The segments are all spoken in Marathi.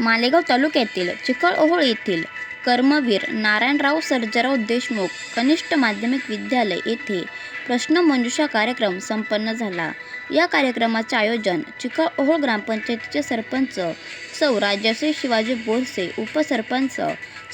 मालेगाव तालुक्यातील चिखलओहोळ येथील कर्मवीर नारायणराव सर्जेराव देशमुख कनिष्ठ माध्यमिक विद्यालय येथे प्रश्नमंजुषा कार्यक्रम संपन्न झाला। या कार्यक्रमाचे आयोजन चिखलओहोळ ग्रामपंचायतीचे सरपंच सौ राजश्री शिवाजी बोरसे, उपसरपंच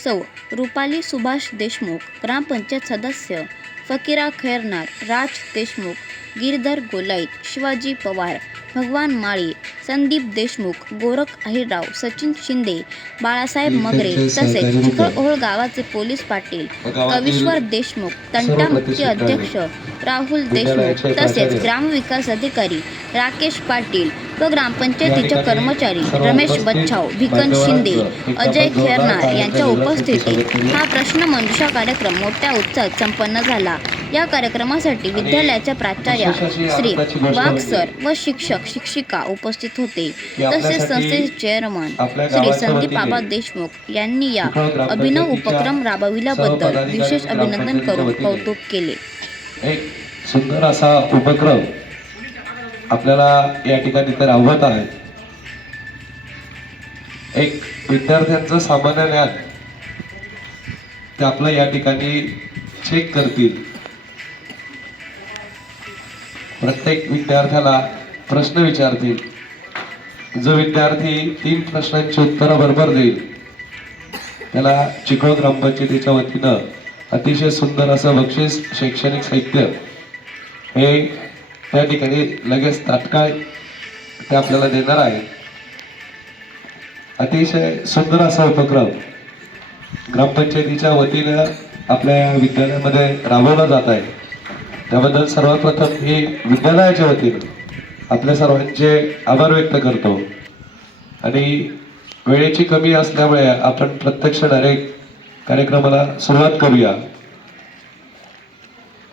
सौ रुपाली सुभाष देशमुख, ग्रामपंचायत सदस्य फकीरा खैरनार, राज देशमुख, गिरधर गोलाईत, शिवाजी पवार, भगवान माळी, संदीप देशमुख, गोरख अहिरराव, सचिन शिंदे, बाळासाहेब मगरे तसेच चिखलओहोळ गावाचे पोलीस पाटील कविश्वर देशमुख, तंटा मुक्ती अध्यक्ष राहुल देशमुख तसेच ग्रामविकास अधिकारी राकेश पाटील व ग्रामपंचायतीचे कर्मचारी रमेश बच्छाव, भिकन शिंदे, अजय खैरनार यांच्या उपस्थितीत हा प्रश्नमंजुषा कार्यक्रम मोठ्या उत्साहात संपन्न झाला। या कार्यक्रमासाठी विद्यालयाच्या प्राचार्या श्री वाघ सर व शिक्षक शिक्षिका उपस्थित होते। तसेच संस्थेचे चेअरमन श्री संदीप आबा देशमुख यांनी या अभिनव उपक्रम राबविल्याबद्दल विशेष अभिनंदन करून कौतुक केले। एक सुंदर असा उपक्रम आपल्याला या ठिकाणी तर राबवत आहे। एक विद्यार्थ्यांचं सामान्य ज्ञान ते आपलं या ठिकाणी चेक करतील। प्रत्येक विद्यार्थ्याला प्रश्न विचारतील। जो विद्यार्थी 3 प्रश्नांची उत्तरं बरोबर देईल त्याला चिखल ग्रामपंचायतीच्या वतीनं अतिशय सुंदर असं बक्षीस शैक्षणिक साहित्य हे त्या ठिकाणी लगेच तात्काळ ते आपल्याला देणार आहे। अतिशय सुंदर असा उपक्रम ग्रामपंचायतीच्या वतीनं आपल्या विद्यालयामध्ये राबवला जात आहे। त्याबद्दल सर्वप्रथम मी विद्यालयाच्या वतीनं आपल्या सर्वांचे आभार व्यक्त करतो आणि वेळेची कमी असल्यामुळे आपण प्रत्यक्ष डायरेक्ट कार्यक्रमाला सुरुवात करूया।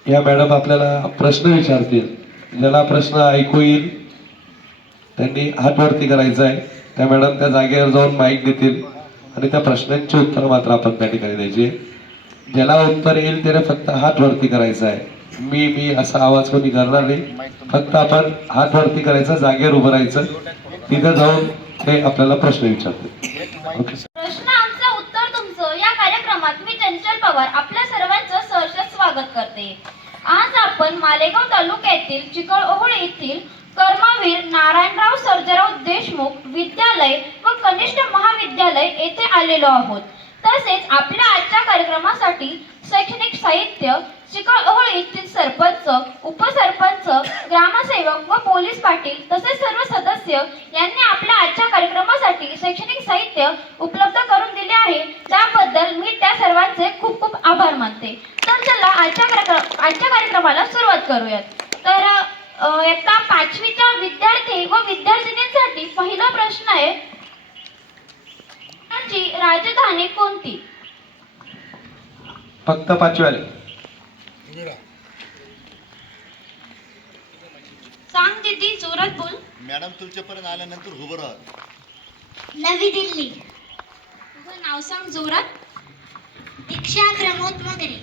या मॅडम आपल्याला प्रश्न विचारतील। ज्याला प्रश्न ऐकू येईल त्यांनी हात वरती करायचा आहे। त्या मॅडम त्या जागेवर जाऊन माईक देतील आणि त्या प्रश्नांची उत्तर मात्र आपण त्या ठिकाणी द्यायची। ज्याला उत्तर येईल त्याने फक्त हात वरती करायचा आहे। मी असा आवाज कोणी करणार नाही। फक्त आपण हात वरती करायचा, जागेवर उभं राहायचं, तिथे जाऊन ते आपल्याला प्रश्न विचारतील। प्रश्न आमचं उत्तर तुमचं या कार्यक्रमात मी चंचल पवार आपल्या सर्वांचं सहर्ष स्वागत करते। आज आपण मालेगाव तालुक्यातील चिखलओहोळ येथील कर्मवीर नारायणराव सर्जेराव देशमुख विद्यालय व कनिष्ठ महाविद्यालय येथे आलेलो आहोत। तसेच आपल्या आजच्या कार्यक्रमासाठी शैक्षणिक साहित्य चिखलओहोळ येथील सरपंच, उपसरपंच, ग्रामसेवक व पोलीस पाटील तसेच सर्व सदस्य यांनी आपल्या आजच्या कार्यक्रमासाठी शैक्षणिक साहित्य उपलब्ध करून दिले आहे। त्याबद्दल मी त्या सर्वांचे खूप खूप आभार मानते। तर चला आजच्या कार्यक्रमाला सुरुवात करूयात। तर इयत्ता 5वीच्या विद्यार्थी व विद्यार्थिनींसाठी पहिला प्रश्न आहे, ची राजधानी कोणती? फक्त 5वीवाले सांग दीदी, जोरात बोल। मॅडम तुमच्यापर्यंत आल्यानंतर उभं राहा। नवी दिल्ली। तुझं नाव सांग जोरात। दीक्षा प्रमोद मगरे।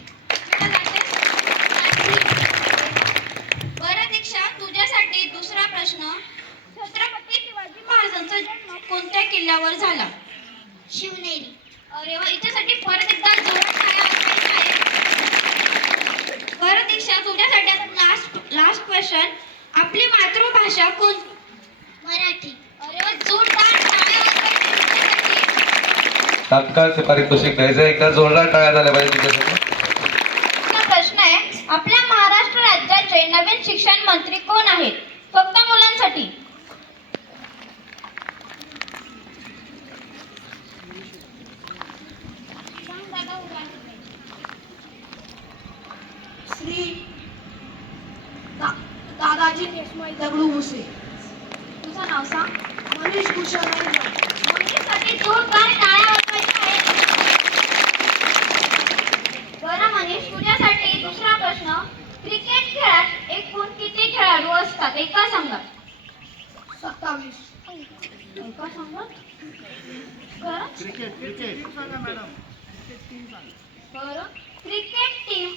बरं दीक्षा, तुझ्यासाठी दुसरा प्रश्न, छत्रपती शिवाजी महाराजांचा जन्म कोणत्या किल्ल्यावर झाला? शिवनेरी। अरे वा, हिच्यासाठी परत एकदा जोरात टाळ्या वाजवायच्या आहेत। बरं दीक्षा, तुझ्यासाठी आता लास्ट क्वेश्चन, आपली मातृभाषा कोणती? मराठी। अरे वा, जोरदार टाळ्या वाजवायच्या तुझ्यासाठी। तात्काळ ते पारितोषिक द्यायचं। एकदा जोरदार टाळ्या झाल्या पाहिजे तुझ्यासाठी। प्रश्न आहे, आपल्या महाराष्ट्र राज्याचे नवीन शिक्षण मंत्री कोण आहेत? फक्त मुलांसाठी। श्री दादाजी देशमुख दगडू भुसे। तुझं नाव सांग। मनीष भूषण अहिरराव। मनीषसाठी जोरदार टाळ्या वाजवायच्या आहेत। बरं मनीष, तुझ्यासाठी दुसरा प्रश्न, क्रिकेट खेळात एकूण किती खेळाडू असतात एका संघात? 27। एका संघात? बरं क्रिकेट टीम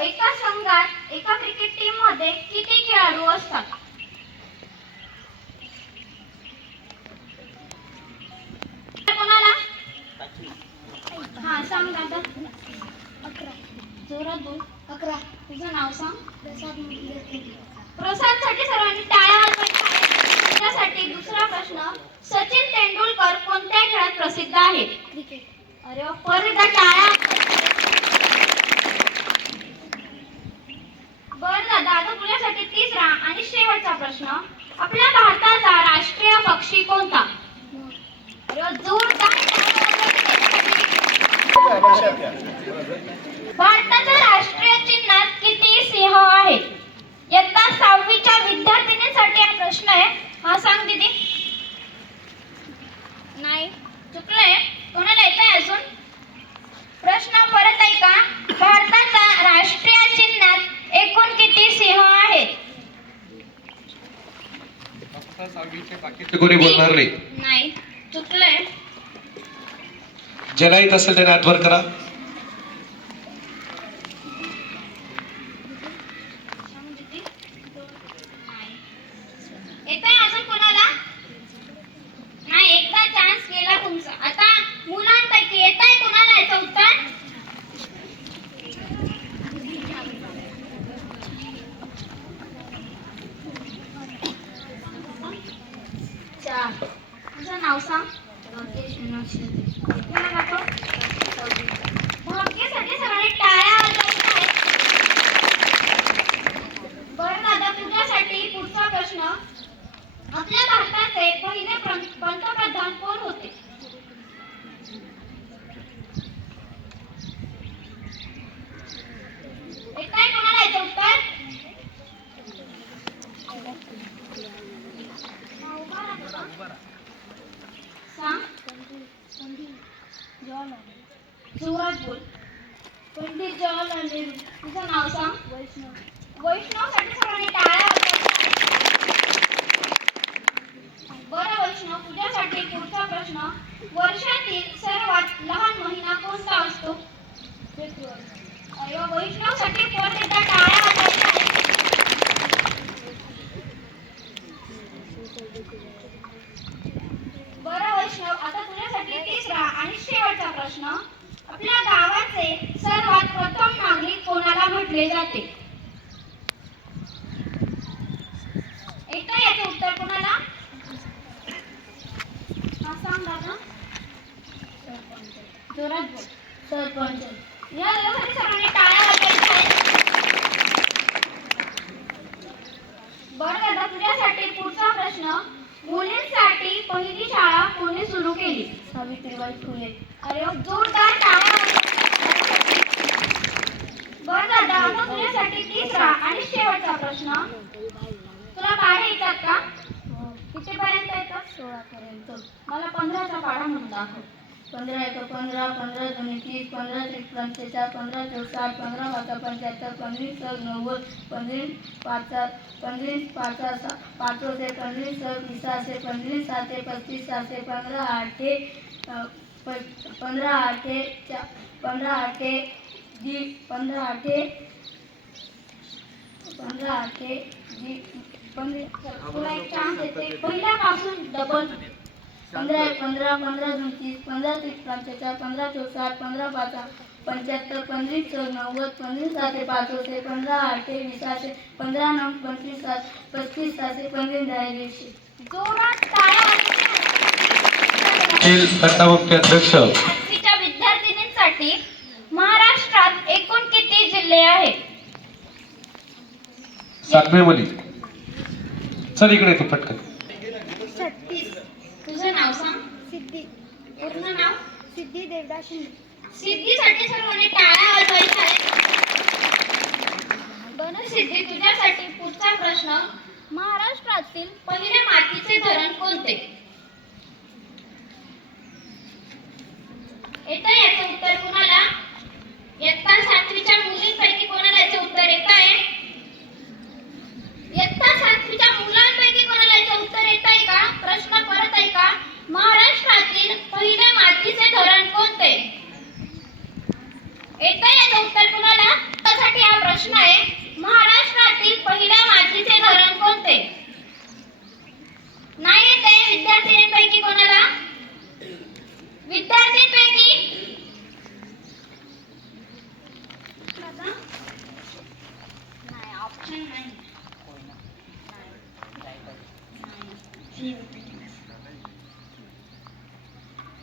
एका संघात एका क्रिकेट टीम मध्ये किती खेळाडू असतात? सांग दादा. 11 जोरात बोल. 11 तुझं नाव सांग. प्रसाद मुंडे. प्रसादसाठी सर्वांनी टाळ्या वाजवायच्या. तुझ्यासाठी दुसरा प्रश्न. सचिन तेंडुलकर कोणत्या खेळात प्रसिद्ध आहे? क्रिकेट. अरे वा, परत एकदा टाळ्या. बरं दादा, आता तुझ्यासाठी तिसरा आणि शेवटचा प्रश्न. आपल्या भारताचा राष्ट्रीय पक्षी कोणता? मोर. अरे वा, जोरदार टाळ्या वाजवायच्या. भारताच्या राष्ट्रीय चिन्हात किती सिंह आहेत? इयत्ता 6वीच्या विद्यार्थिनीसाठी हा प्रश्न आहे. हा सांग दीदी. नाही, चुकलंय. कोणाला येतंय अजून? प्रश्न परत ऐका. भारताच्या राष्ट्रीय चिन्हात एकूण किती सिंह आहेत? बाकीचे कोणी बोलणार नाही. नाही, चुकलंय. ज्याला येत असेल त्याने हात वर करा. येतंय अजून कोणाला? नाही, एकदा चान्स गेला तुमचा. आता मुलांपैकी येतंय कोणाला याचं उत्तर? चार. तुझं नाव सांग. पुन्हा दाखव. भाग्यसाठी सर्वांनी टाळ्या वाजवायच्या आहेत. बरं दादा, तुझ्यासाठी पुढचा प्रश्न. आपल्या भारताचे पहिले पंतप्रधान कोण होते? येतंय कोणाला याचं उत्तर? सांग. जोरात बोल. पंडित जवाहरलाल नेहरू. तुझं नाव सांग. वैष्णवसाठी सर्वांनी टाळ्या वाजवायच्या. बरं वैष्णव, तुझ्यासाठी पुढचा प्रश्न. वर्षातील सर्वात लहान महिना कोणता असतो? फेब्रुवारी. अरे वा, वैष्णवसाठी परत एकदा टाळ्या वाजवायच्या आहेत. बरं वैष्णव, आता तुझ्यासाठी तिसरा आणि शेवटचा प्रश्न. आपल्या गावाचे सर्वात प्रथम नागरिक कोणाला म्हटले जाते? येतं याचं उत्तर कोणाला? हा सांग दादा. जोरात बोल. सरपंच. या दोघांसाठी सर्वांनी टाळ्या वाजवायच्या आहेत. बरं दादा, तुझ्यासाठी पुढचा प्रश्न. मुलींसाठी पहिली शाळा कोणी सुरू केली? सावित्रीबाई फुले. अरे वा, जोरदार टाळ्या वाजवा. बरं दादा, आता तुझ्यासाठी तिसरा आणि शेवटचा प्रश्न. तुला पाढे येतात का? किती पर्यंत येतात? 16 पर्यंत. मला 15चा पाढा म्हणून दाखव. 15 × 15 15 × 2 30 15 × 3 45 15 × 4 60 15 × 5 75 15 × 6 90 15 × 5 15 × 5 5 15 × 6 20 15 × 7 35 15 तुला एक चान्स देते. पहिल्यापासून डबल. 15 × 15 15 × 30 15 × 3 45 15 × 4 60 15 × 5 75 15 × 6 90 15 × 7 5 15 20 15 × 9 25 35 15 × 10 जोरात टाळ्या वाजवा. घटनामुख्य अध्यक्ष. 8वीच्या विद्यार्थिनींसाठी महाराष्ट्रात एकूण किती जिल्हे आहेत? 7वी मुली. चल इकडे तू पटकन. 36. तुझं नाव सांग. सिद्धी. पूर्ण नाव. सिद्धी देवदास शिंदे. सिद्धीसाठी सर्वांनी टाळ्या वाजवायच्या आहेत. बरं सिद्धी, तुझ्यासाठी पुढचा प्रश्न. महाराष्ट्रातील पहिले मातीचे धरण कोणते? येतं याचं उत्तर कोणाला? इयत्ता 7वीच्या मुलींपैकी कोणाला याचं उत्तर येत आहे? इयत्ता 7वीच्या मुलांपैकी कोणाला याचं उत्तर येत आहे का? प्रश्न परत ऐका. महाराष्ट्रातील पहिले मातीचे धरण कोणते? येतं याचं उत्तर कोणाला? त्यासाठी हा प्रश्न आहे. महाराष्ट्रातील पहिल्या मातीचे धरण कोणते? नाही येते विद्यार्थिनींपैकी कोणाला? विद्यार्थ्यांपैकी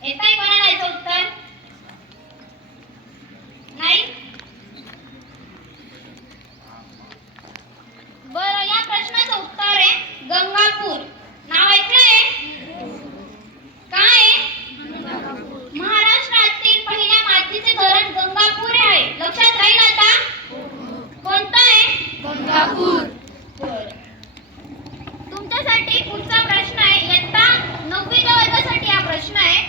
येतंय कोणाला याचं उत्तर? नाही? बरं, या प्रश्नाचं उत्तर आहे गंगापूर. नाव ऐकलंय? काय आहे? महाराष्ट्रातील पहिल्या मातीचे धरण गंगापूर हे आहे. लक्षात राहील आता? कोणतं आहे? गंगापूर. बरं. तुमच्यासाठी पुढचा प्रश्न आहे, इयत्ता 9वीच्या वर्गासाठी हा प्रश्न आहे.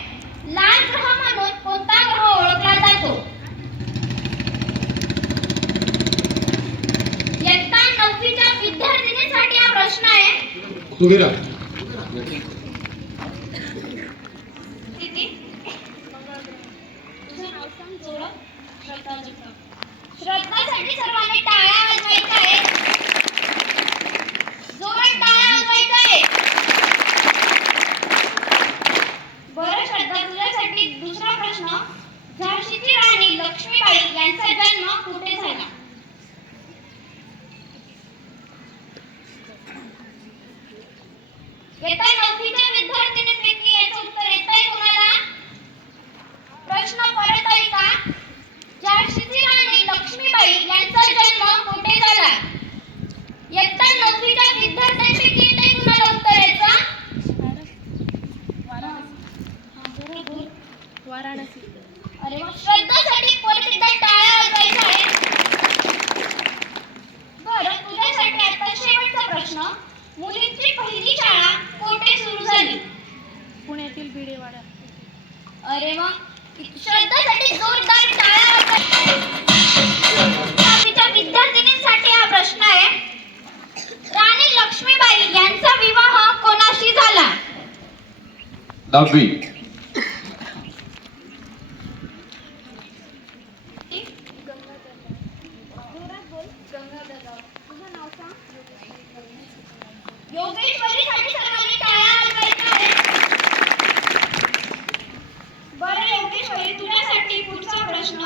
लाल ग्रह म्हणून कोणता ग्रह ओळखला जातो? इयत्ता 9वीच्या विद्यार्थिनीसाठी हा प्रश्न आहे. सुविरा किती? तुझं नाव सांग. जोरात. श्रद्धा जगताप. श्रद्धासाठी सर्वांनी टाळ्या वाजवायच्या आहेत. जोरात टाळ्या वाजवायच्या आहेत. बरं श्रद्धा, तुझ्यासाठी दुसरा प्रश्न. झाशीची राणी लक्ष्मीबाई यांचा जन्म कुठे झाला? येत्या 9वीच्या विद्यार्थिनीपैकी याचं उत्तर येतंय कोणाला? प्रश्न परत ऐका. झाशीची राणी लक्ष्मीबाई यांचा जन्म कुठे झाला? इयत्ता 9वीच्या विद्यार्थ्यांपैकी येतंय कोणाला उत्तर याचं? वाराणसी. अरे वा, श्रद्धासाठी परत एकदा टाळ्या वाजवायच्या आहेत. बरं, तुझ्यासाठी आता शेवटचा प्रश्न. मुलींची पहिली शाळा कोठे सुरू झाली? पुण्यातील भिडेवाडा. अरे वा, श्रद्धासाठी जोरदार टाळ्या वाजवायच्या. 9वीच्या विद्यार्थिनींसाठी हा प्रश्न आहे. राणी लक्ष्मीबाई यांचा विवाह कोणाशी झाला? 9वी. योगेश्वरीसाठी सर्वांनी टाळ्या वाजवायच्या आहेत. बरं योगेश्वरी, तुझ्यासाठी पुढचा प्रश्न.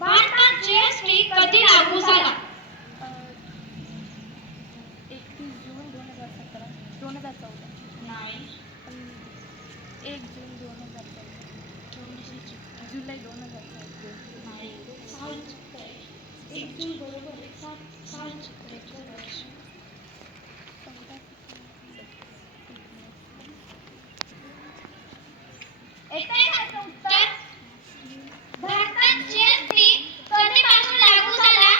भारतात जीएसटी कधी लागू झाला? 31 जून 2017. 2014. नाही. 1 जून 2014. जुलै 2014. नाही. 1 जून बरोबर आहे. 7 येतंय का उत्तर? भारतात जीएसटी कधीपासून लागू झाला?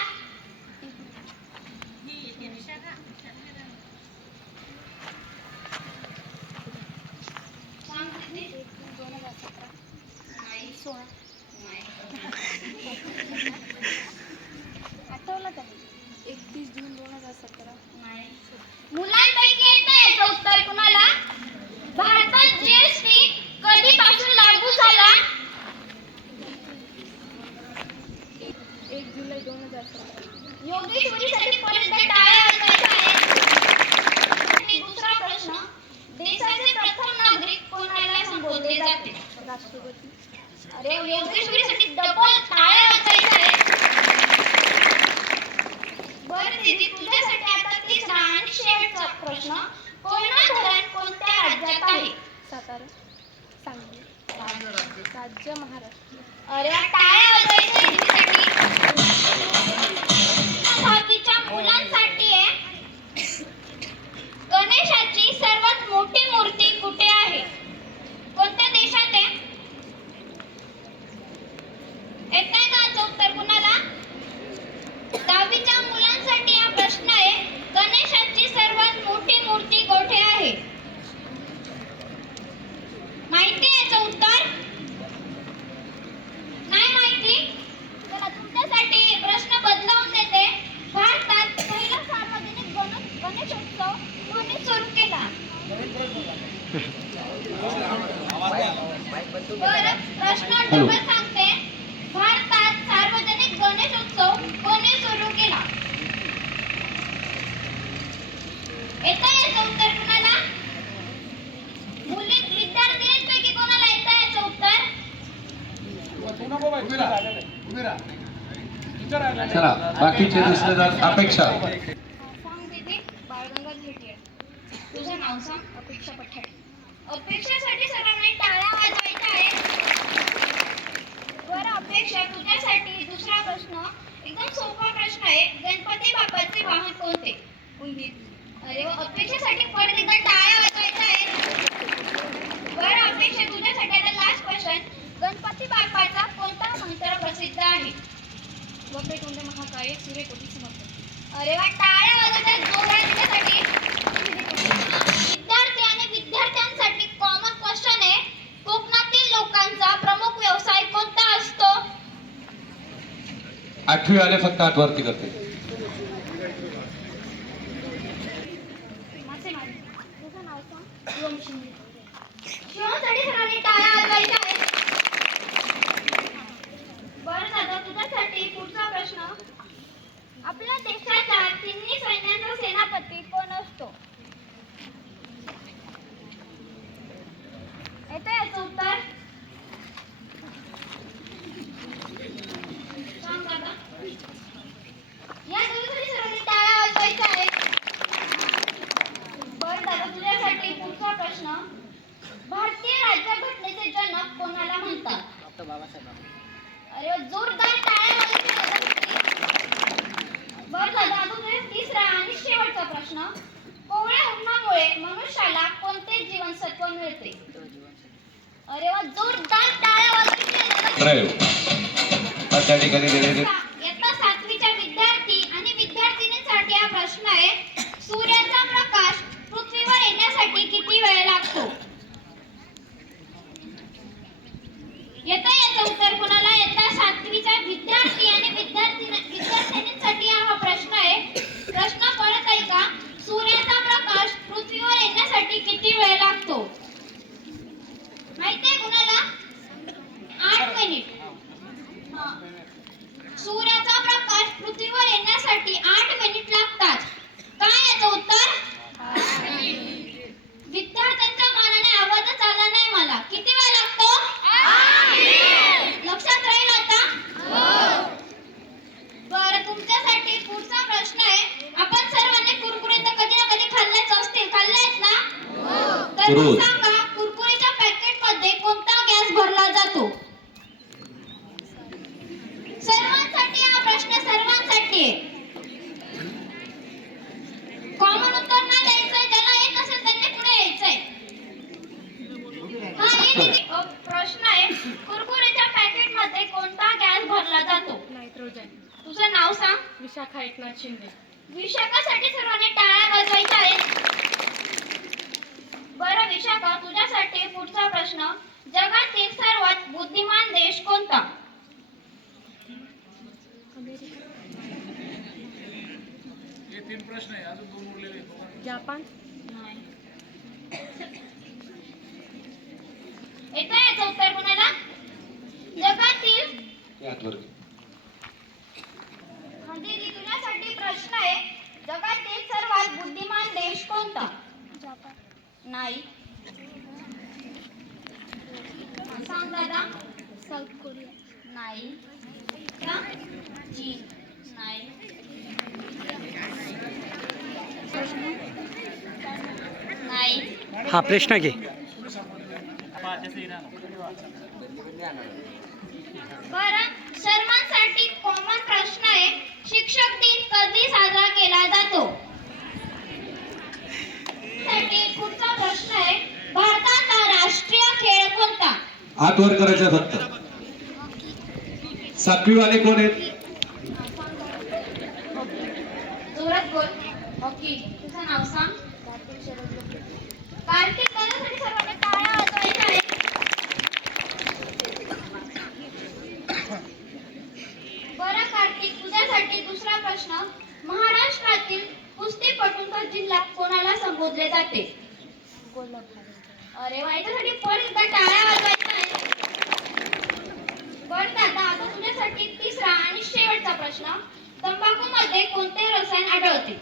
सांग किती? 2017. नाही. 16. नाही. आठवलं का? 31 जून 2017. नाही. मुलांपैकी येतं याचं उत्तर कुणाला? भारतात जीएसटी कधीपासून लागू झाला? 1 जुलै 2017. योगेश्वरीसाठी परत एकदा टाळ्या वाजवायच्या आहेत. आणि दुसरा प्रश्न. देशाचे प्रथम नागरिक कोणाला संबोधले जाते? राष्ट्रपती. अरे योगेश्वरीसाठी डबल टाळ्या वाजवायच्या आहेत. बरं दीदी, तुझ्यासाठी आता तिसरा आणि शेवटचा प्रश्न. कोयना धरण कोणत्या राज्यात आहे? सातारा. सांगली. राज्य महाराष्ट्र. अरे टाळ्या वाजवायच्या दीदीसाठी. 10वीच्या मुलांसाठी आहे. गणेशाची सर्वात मोठी मूर्ती कुठे आहे? कोणत्या देशात आहे? येतंय का याचं उत्तर कुणाला? 10वीच्या मुलांसाठी हा प्रश्न आहे. गणेशाची सर्वात मोठी मूर्ती कुठे आहे? माहिती आहे याचं उत्तर? नाही माहिती? चला तुमच्यासाठी प्रश्न बदलावून देते. भारतात पहिला सार्वजनिक गणेशोत्सव कोणी सुरू केला? बरं, प्रश्न डबल सांगते. भारतात सार्वजनिक गणेशोत्सव कोणी सुरू केला? येतंय याचं उत्तर कुणाला? विद्यार्थ्यांपैकी कोणाला येतंय याचं उत्तर? चला बाकीचे दुसरे अपेक्षा. सांग दीदी. बाळगंगा झेटिया. तुझं नाव सांग. अपेक्षा पठारे. अपेक्षासाठी सर्वांनी टाळ्या वाजवायच्या आहेत. वक्रे तोंड महाकाय सूर्यकोटी समर्थ. अरे वा, टाळ्या वाजवतायत जोरदार त्याच्यासाठी. विद्यार्थी आणि विद्यार्थ्यांसाठी कॉमन क्वेश्चन आहे, कोकणातील लोकांचा प्रमुख व्यवसाय कोणता असतो? 8वी वाले फक्त हात वरती करते. मासेमारी. तुझं नाव सांग. शिवम शिंदे. शिवमसाठी सर्वांनी टाळ्या वाजवायच्या आहेत. बरं दादा, तुझ्यासाठी पुढचा प्रश्न. आपल्या देशाच्या तिन्ही सैन्याचा सेनापती कोण असतो? येतं याचं उत्तर? सांग दादा. या दोघींसाठी सर्वांनी टाळ्या वाजवायच्या आहेत. बरं दादा, तुझ्यासाठी पुढचा प्रश्न. भारतीय राज्यघटनेचे जनक कोणाला म्हणतात? अरे वा, जोरदार टाळ्या वाजवायच्या दादासाठी. बरं दादा, आता तुझ्या तिसरा आणि शेवटचा प्रश्न. कोवळ्या उन्हामुळे मनुष्याला कोणते जीवनसत्व मिळते? अरे वा, जोरदार टाळ्या वाजवायच्या दादा. त्या ठिकाणी दिलेले इयत्ता 7वीच्या विद्यार्थी आणि विद्यार्थिनींसाठी हा प्रश्न आहे. सूर्याचा प्रकाश पृथ्वीवर येण्यासाठी किती वेळ लागतो? येतं याचं उत्तर कोणाला? इयत्ता 7वीच्या विद्यार्थी आणि विद्यार्थिनींसाठी हा प्रश्न आहे. प्रश्न परत ऐका. सूर्याचा प्रकाश पृथ्वीवर येण्यासाठी किती वेळ लागतो? माहिती आहे कुणाला? 8 मिनिट. सूर्याचा प्रकाश पृथ्वीवर येण्यासाठी 8 मिनिट लागतात. काय याचं उत्तर? विद्यार्थ्यांच्या मनाने आवाजच आला नाही मला. किती वेळ लागतो? 8 मिनिट. लक्षात राहील आता? बरं, तुमच्यासाठी पुढचा प्रश्न आहे. आपण सर्वांनी कुरकुरे तर कधी ना कधी खाल्लेच असतील. खाल्लेत ना? तर रोज. मग सांगा, कुरकुरेच्या पॅकेटमध्ये कोणता गॅस भरला जातो? सर्वांसाठी हा प्रश्न, सर्वांसाठी. कॉमन उत्तर नाही द्यायचंय. ज्याला येत असेल त्यांनी पुढे यायचंय. हा, प्रश्न आहे. कुरकुरेच्या पॅकेटमध्ये कोणता गॅस भरला जातो? नायट्रोजन. तुझं नाव सांग. विशाखा एकनाथ शिंदे. विशाखासाठी सर्वांनी टाळ्या वाजवायच्या आहेत. बरं विशाखा, तुझ्यासाठी पुढचा प्रश्न. जगातील सर्वात बुद्धिमान देश कोणता? जापान. येतं याचं उत्तर कोणाला? जगातील दीदी, तुझ्यासाठी प्रश्न आहे. जगातील सर्वात बुद्धिमान देश कोणता? जापान. नाही. सांग दादा. South Korea. नाही. का? चीन. नाही. नाही. हा प्रश्न घे. बरं, सर्वांसाठी कॉमन प्रश्न आहे. शिक्षक दिन कधी साजरा केला जातो? साठी पुढचा प्रश्न आहे. भारताचा राष्ट्रीय खेळ कोणता? हात वर करायचं फक्त. 7वी वाले कोण आहेत? जोरात बोल. हॉकी. तुझं नाव सांग. कार्तिक. दादासाठी सर्वांनी टाळ्या वाजवायच्या आहेत. बरं कार्तिक, तुझ्यासाठी दुसरा प्रश्न. महाराष्ट्रातील कुस्तीपटूंचा जिल्हा कोणाला संबोधले जाते? अरे वा, याच्यासाठी परत एकदा टाळ्या वाजवायच्या आहेत. बरं दादा, आता तुझ्यासाठी तिसरा आणि शेवटचा प्रश्न. तंबाखूमध्ये कोणते रसायन आढळते?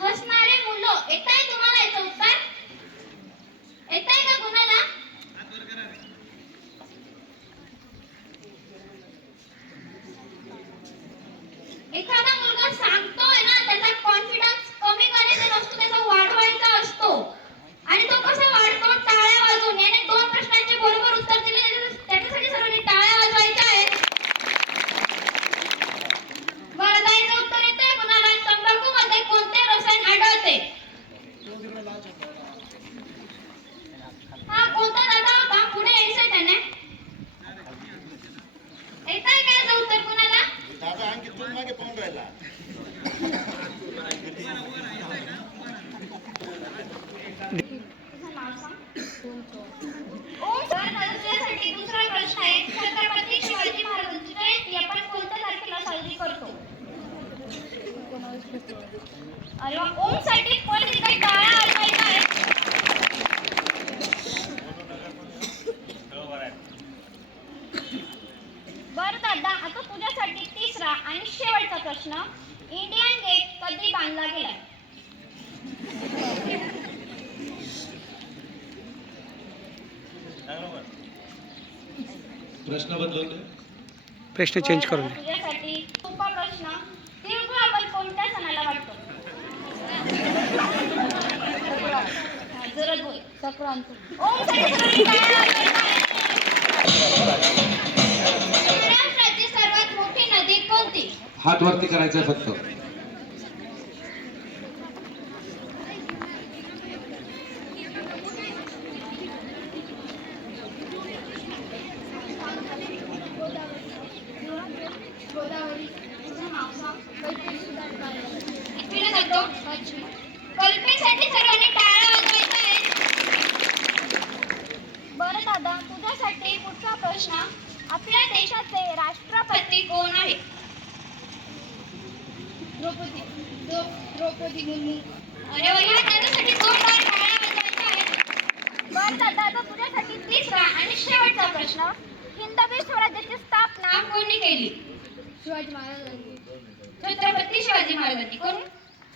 हसणारे मुलं. येतंय तुम्हाला याचं उत्तर? येतंय का कुणाला? एखादा मुलगा सांगतोय ना, त्याचा कॉन्फिडन्स कमी करायचा नसतो, त्याचा वाढवायचा असतो. अरे वा. ओम साठी परत एकदा टाळ्या वाजवायच्या आहेत. बरं दादा, आता तुझ्यासाठी तिसरा आणि शेवटचा प्रश्न. इंडियन गेट कधी बांधला गेला? प्रश्न बदलून प्रश्न चेंज करून दे. तुझ्यासाठी सोपा प्रश्न. तिळगुळ आपण कोणत्या सणाला वाटतो? जरा बोल. संक्रांत. ओम साठी सर्वांनी टाळ्या वाजवायच्या आहेत. महाराष्ट्राची सर्वात मोठी नदी कोणती? हात वरती करायचा फक्त. गोदावरी. कितवीला जातो? कल्पेसाठी सर्वांनी टाळ्या वाजवायच्या आहेत. बरं दादा, तुझ्यासाठी पुढचा प्रश्न. आपल्या देशाचे राष्ट्रपती कोण आहे? द्रौपदी मुर्मू. अरे वा. ह्या दादासाठी जोरदार टाळ्या वाजवायच्या आहेत. बरं दादा, आता तुझ्यासाठी तिसरा आणि शेवटचा प्रश्न. हिंदवी स्वराज्याची स्थापना कोणी केली? शिवाजी महाराजांनी. छत्रपती शिवाजी महाराजांनी. कोण?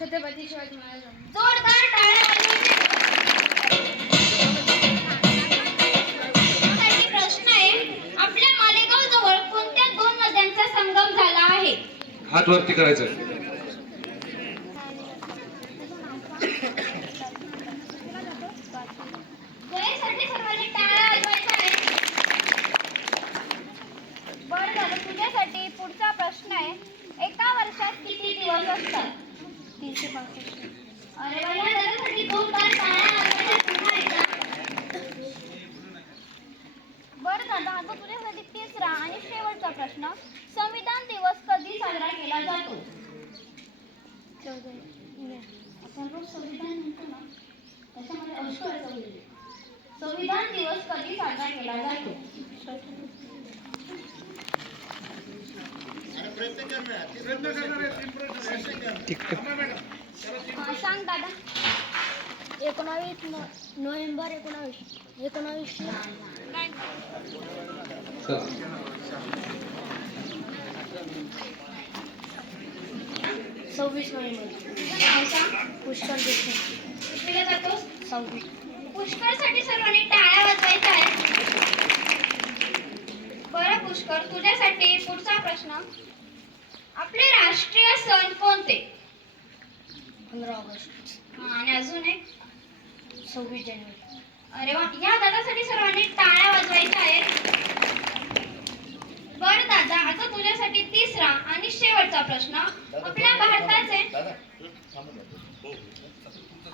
छत्रपती शिवाजी महाराजांनी. जोरदार टाळ्या वाजवायच्या. साठी प्रश्न आहे. आपल्या मालेगाव जवळ कोणत्या दोन नद्यांचा संगम झाला आहे? हात वरती करायचं. जयसाठी सर्वांनी टाळ्या वाजवायच्या आहेत. बरं झालं. तुझ्यासाठी पुढचा प्रश्न आहे. एका वर्षात किती दिवस असतात? 365. अरे वा. या दादासाठी जोरदार टाळ्या वाजवायच्या पुन्हा एकदा. बरं दादा, आता तुझ्यासाठी तिसरा आणि शेवटचा प्रश्न. संविधान दिवस कधी साजरा केला जातो? 14 मे. आपण रोज संविधान म्हणतो ना, त्याच्यामध्ये अवश्य होईल. संविधान दिवस कधी साजरा केला जातो? आणि प्रयत्न करणार प्रयत्न करणार. सांग दादा. 19 नोव्हेंबर 1919. चल. 26 नोव्हेंबर. तुझं नाव सांग. पुष्कर देशमुख. कितवीला जातोस? 6वी. पुष्करसाठी सर्वांनी टाळ्या वाजवायच्या आहेत. बरं पुष्कर, तुझ्यासाठी पुढचा प्रश्न. आपले राष्ट्रीय सण कोणते? 15 ऑगस्ट. आणि अजून एक. 26 जानेवारी. अरे वा. या दादासाठी सर्वांनी टाळ्या वाजवायच्या आहेत. बरं दादा, आता तुझ्यासाठी तिसरा आणि शेवटचा प्रश्न.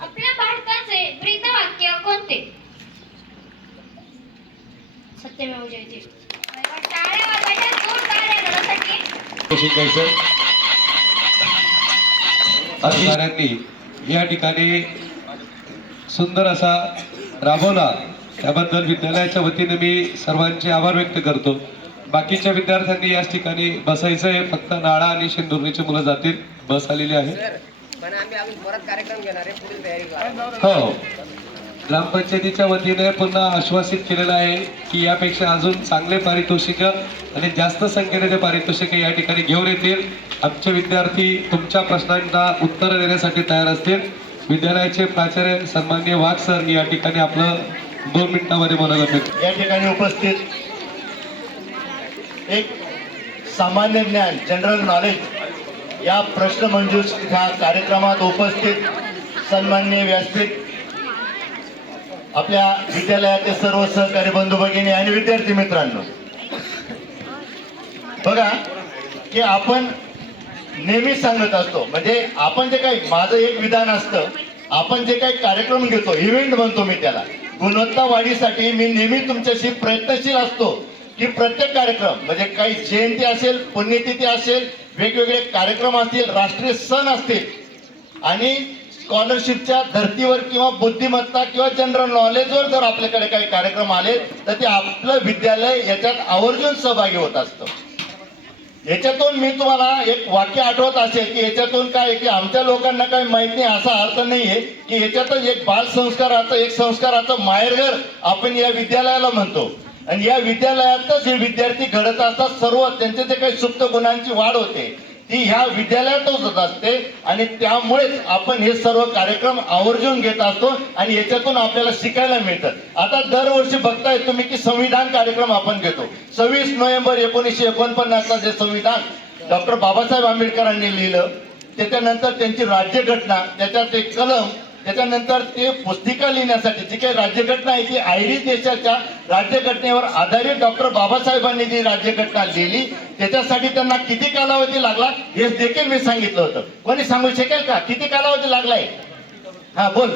आपल्या भारताचे ब्रीदवाक्य कोणते? सत्यमेव जयते. अरे वा. टाळ्या वाजवायच्या जोरदार या दादासाठी. अधिकाऱ्यांनी या ठिकाणी सुंदर असा राबवला, त्याबद्दल विद्यालयाच्या वतीने मी सर्वांचे आभार व्यक्त करतो. बाकीच्या विद्यार्थ्यांनी याच ठिकाणी बसायचं आहे. फक्त नाळा आणि शेंदुर्णीची मुलं जातील. बस आलेली आहे. हो, ग्रामपंचायतीच्या वतीने पुन्हा आश्वासित केलेलं आहे की यापेक्षा अजून चांगले पारितोषिक आणि जास्त संख्येने ते पारितोषिक या ठिकाणी घेऊन येतील. आमचे विद्यार्थी तुमच्या प्रश्नांना उत्तर देण्यासाठी तयार असतील. विद्यालयाचे प्राचार्य सन्माननीय वाघ सर या ठिकाणी आपलं 2 मिनिटांमध्ये बोलायला या ठिकाणी उपस्थित एक सामान्य ज्ञान जनरल नॉलेज या प्रश्नमंजुषा कार्यक्रमात उपस्थित सन्माननीय व्यासपीठ आपल्या विद्यालयाचे सर्व सहकारी बंधू भगिनी आणि विद्यार्थी मित्रांनो, बघा की आपण नेहमी सांगत असतो, म्हणजे आपण जे काही माझं एक विधान असतं, आपण जे काही कार्यक्रम घेतो, इव्हेंट म्हणतो मी त्याला, गुणवत्ता वाढीसाठी मी नेहमी तुमच्याशी प्रयत्नशील असतो की प्रत्येक कार्यक्रम म्हणजे काही जयंती असेल, पुण्यतिथी असेल, वेगवेगळे कार्यक्रम असतील, राष्ट्रीय सण असतील आणि स्कॉलरशिपच्या धर्तीवर किंवा बुद्धिमत्ता किंवा जनरल नॉलेजवर जर आपल्याकडे काही कार्यक्रम आले तर ते आपलं विद्यालय याच्यात आवर्जून सहभागी होत असतं. याच्यातून मी तुम्हाला एक वाक्य आठवत असेल की याच्यातून काय की आमच्या लोकांना काही माहित नाही असा अर्थ नाहीये की याच्यातच एक बाल संस्काराचं एक संस्काराचं माहेरघर आपण या विद्यालयाला म्हणतो आणि या विद्यालयातच हे विद्यार्थी घडत असतात. सर्व त्यांचे जे काही सुप्त गुणांची वाढ होते ती ह्या विद्यालयातच होत असते आणि त्यामुळेच आपण हे सर्व कार्यक्रम आवर्जून घेत असतो आणि याच्यातून आपल्याला शिकायला मिळतं. आता दरवर्षी बघताय तुम्ही की संविधान कार्यक्रम आपण घेतो. 26 नोव्हेंबर 1949 जे संविधान डॉक्टर बाबासाहेब आंबेडकरांनी लिहिलं, त्याच्यानंतर त्यांची राज्यघटना, त्याच्यात एक कलम, त्याच्यानंतर ते पुस्तिका लिहिण्यासाठी जी काही राज्यघटना आहे ती आयरिश देशाच्या राज्यघटनेवर आधारित डॉक्टर बाबासाहेबांनी जी राज्यघटना लिहिली त्याच्यासाठी त्यांना किती कालावधी लागला हे देखील मी सांगितलं होतं. कोणी सांगू शकेल का किती कालावधी लागलाय? हा बोल.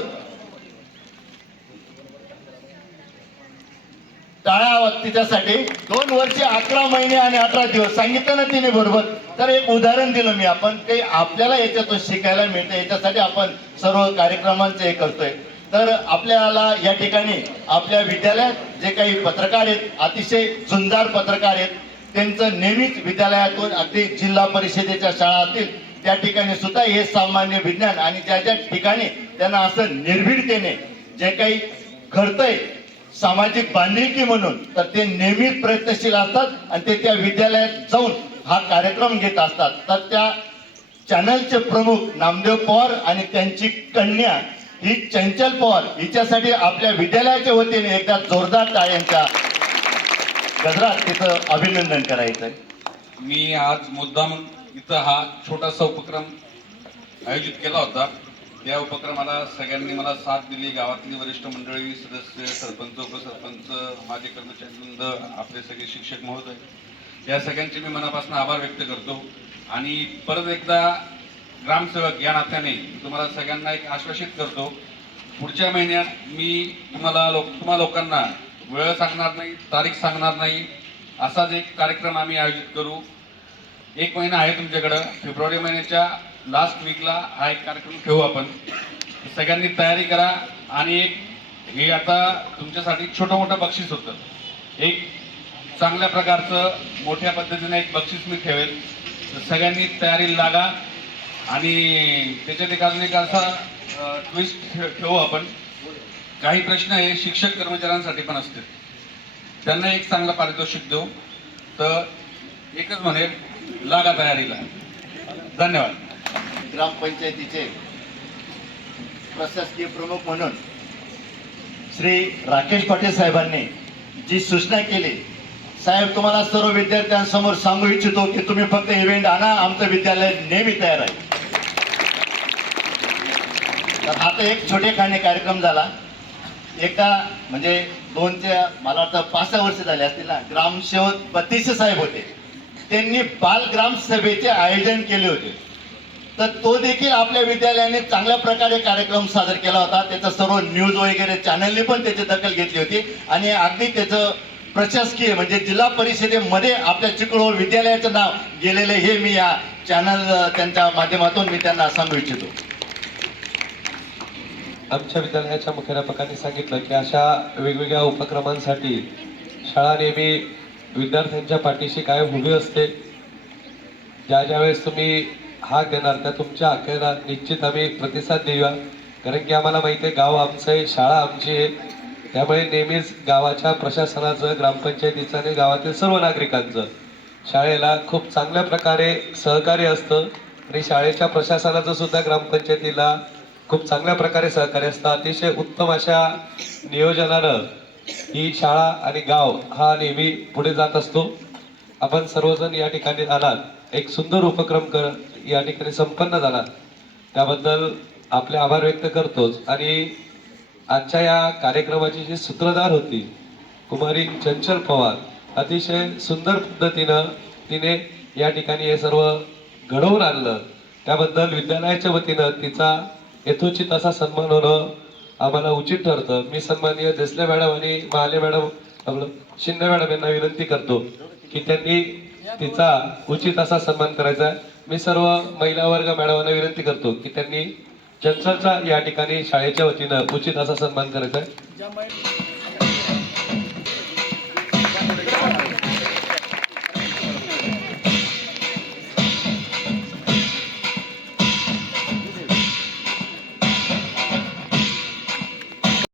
टाळा तिच्यासाठी 2 वर्ष 11 महिने आणि 18 दिवस सांगितलं ना तिने बरोबर. तर एक उदाहरण दिलं मी. आपण काही आपल्याला याच्यातून शिकायला मिळतं, याच्यासाठी आपण सर्व कार्यक्रमांचं हे करतोय. तर आपल्याला या ठिकाणी आपल्या विद्यालयात जे काही पत्रकार आहेत, अतिशय झुंजार पत्रकार आहेत, त्यांचं नेहमीच विद्यालयातून अगदी जिल्हा परिषदेच्या शाळा असतील त्या ठिकाणी सुद्धा हे सामान्य विज्ञान आणि ज्या ज्या ठिकाणी त्यांना असं निर्भीडतेने जे काही घडतंय सामाजिक बांधिलकी म्हणून तर ते नेहमीच प्रयत्नशील असतात आणि ते त्या विद्यालयात जाऊन हा कार्यक्रम घेत असतात. तर त्या चॅनलचे प्रमुख नामदेव पवार आणि त्यांची कन्या ही चंचल पवार हिच्यासाठी आपल्या विद्यालयाच्या वतीने एकदा जोरदार टाळ्यांच्या गजरात तिचं अभिनंदन करायचंय. मी आज मुद्दाम इथं हा छोटासा उपक्रम आयोजित केला होता. या उपक्रमाला सगळ्यांनी मला साथ दिली. गावातली वरिष्ठ मंडळी, सदस्य, सरपंच, उपसरपंच, माझे कर्मचारी वृंद, आपले सगळे शिक्षक महोदय, या सगळ्यांचे मी मनापासून आभार व्यक्त करतो. आणि परत एकदा ग्रामसेवक या नात्याने तुम्हाला सगळ्यांना एक आश्वासित करतो, पुढच्या महिन्यात मी तुम्हा लोकांना वेळ सांगणार नाही, तारीख सांगणार नाही, असाच एक कार्यक्रम आम्ही आयोजित करू. 1 महिना आहे तुमच्याकडं. फेब्रुवारी महिन्याच्या लास्ट वीकला हा एक कार्यक्रम ठेवू आपण. सगळ्यांनी तयारी करा. आणि एक हे आता तुमच्यासाठी छोटं मोठं बक्षीस होतं. एक चांगल्या प्रकारचं मोठ्या पद्धतीने एक बक्षीस मी ठेवेल. तर सगळ्यांनी तयारीला लागा. आणि त्याच्यात एक अजून एक असा ट्विस्ट ठेवू आपण. काही प्रश्न हे शिक्षक कर्मचाऱ्यांसाठी पण असतील, त्यांना एक चांगलं पारितोषिक देऊ. तर एकच म्हणेल, लागा तयारीला. धन्यवाद. ग्रामपंचायतीचे प्रशासकीय प्रमुख म्हणून श्री राकेश पाटील साहेबांनी जी सूचना केली, साहेब तुम्हाला सर्व विद्यार्थ्यांसमोर सांगू इच्छितो की तुम्ही फक्त इव्हेंट आणा, आमचं विद्यालय नेहमी तयार आहे. तर आता एक छोटेखानी कार्यक्रम झाला. एकदा म्हणजे 2 ते मला वाटतं 5-6 वर्ष झाले असतील ना, ग्रामसेवक बत्तीस साहेब होते, त्यांनी बाल ग्राम सभेचे आयोजन केले होते. तर तो देखील आपल्या विद्यालयाने चांगल्या प्रकारे कार्यक्रम सादर केला होता. त्याचं सर्व न्यूज वगैरे चॅनलने पण त्याची दखल घेतली होती आणि अगदी त्याचं प्रशासकीय म्हणजे जिल्हा परिषदेमध्ये आपल्या चिखलोर विद्यालयाचं नाव गेलेलं हे मी या चॅनल त्यांच्या माध्यमातून मी त्यांना सांगू इच्छितो. आमच्या विद्यालयाच्या मुख्याध्यापकांनी सांगितलं की अशा वेगवेगळ्या उपक्रमांसाठी शाळा नेहमी विद्यार्थ्यांच्या पाठीशी कायम उभी असते. ज्या वेळेस तुम्ही हाक देणार त्या तुमच्या हाकेला निश्चित आम्ही प्रतिसाद देऊया. कारण की आम्हाला माहिती आहे गाव आमचं आहे, शाळा आमची आहे. त्यामुळे नेहमीच गावाच्या प्रशासनाचं, ग्रामपंचायतीचं आणि गावातील सर्व नागरिकांचं शाळेला खूप चांगल्या प्रकारे सहकार्य असतं. आणि शाळेच्या प्रशासनाचं सुद्धा ग्रामपंचायतीला खूप चांगल्या प्रकारे सहकार्य असतं. अतिशय उत्तम अशा नियोजनानं ही शाळा आणि गाव हा नेहमी पुढे जात असतो. आपण सर्वजण या ठिकाणी आलात, एक सुंदर उपक्रम या ठिकाणी संपन्न झाला, त्याबद्दल आपले आभार व्यक्त करतोच. आणि आजच्या या कार्यक्रमाची जी सूत्रधार होती कुमारी चंचल पवार, अतिशय सुंदर पद्धतीनं तिने या ठिकाणी हे सर्व घडवून आणलं. त्याबद्दल विद्यालयाच्या वतीनं तिचा यथोचित असा सन्मान होणं आम्हाला उचित ठरतं. मी सन्माननीय देसले मॅडम आणि महाले मॅडम, आपलं शिंदे मॅडम यांना विनंती करतो की त्यांनी तिचा उचित असा सन्मान करायचा. मी सर्व महिला वर्ग मॅडमांना विनंती करतो की त्यांनी चंचलचा या ठिकाणी शाळेच्या वतीनं उचित असा सन्मान करायचा.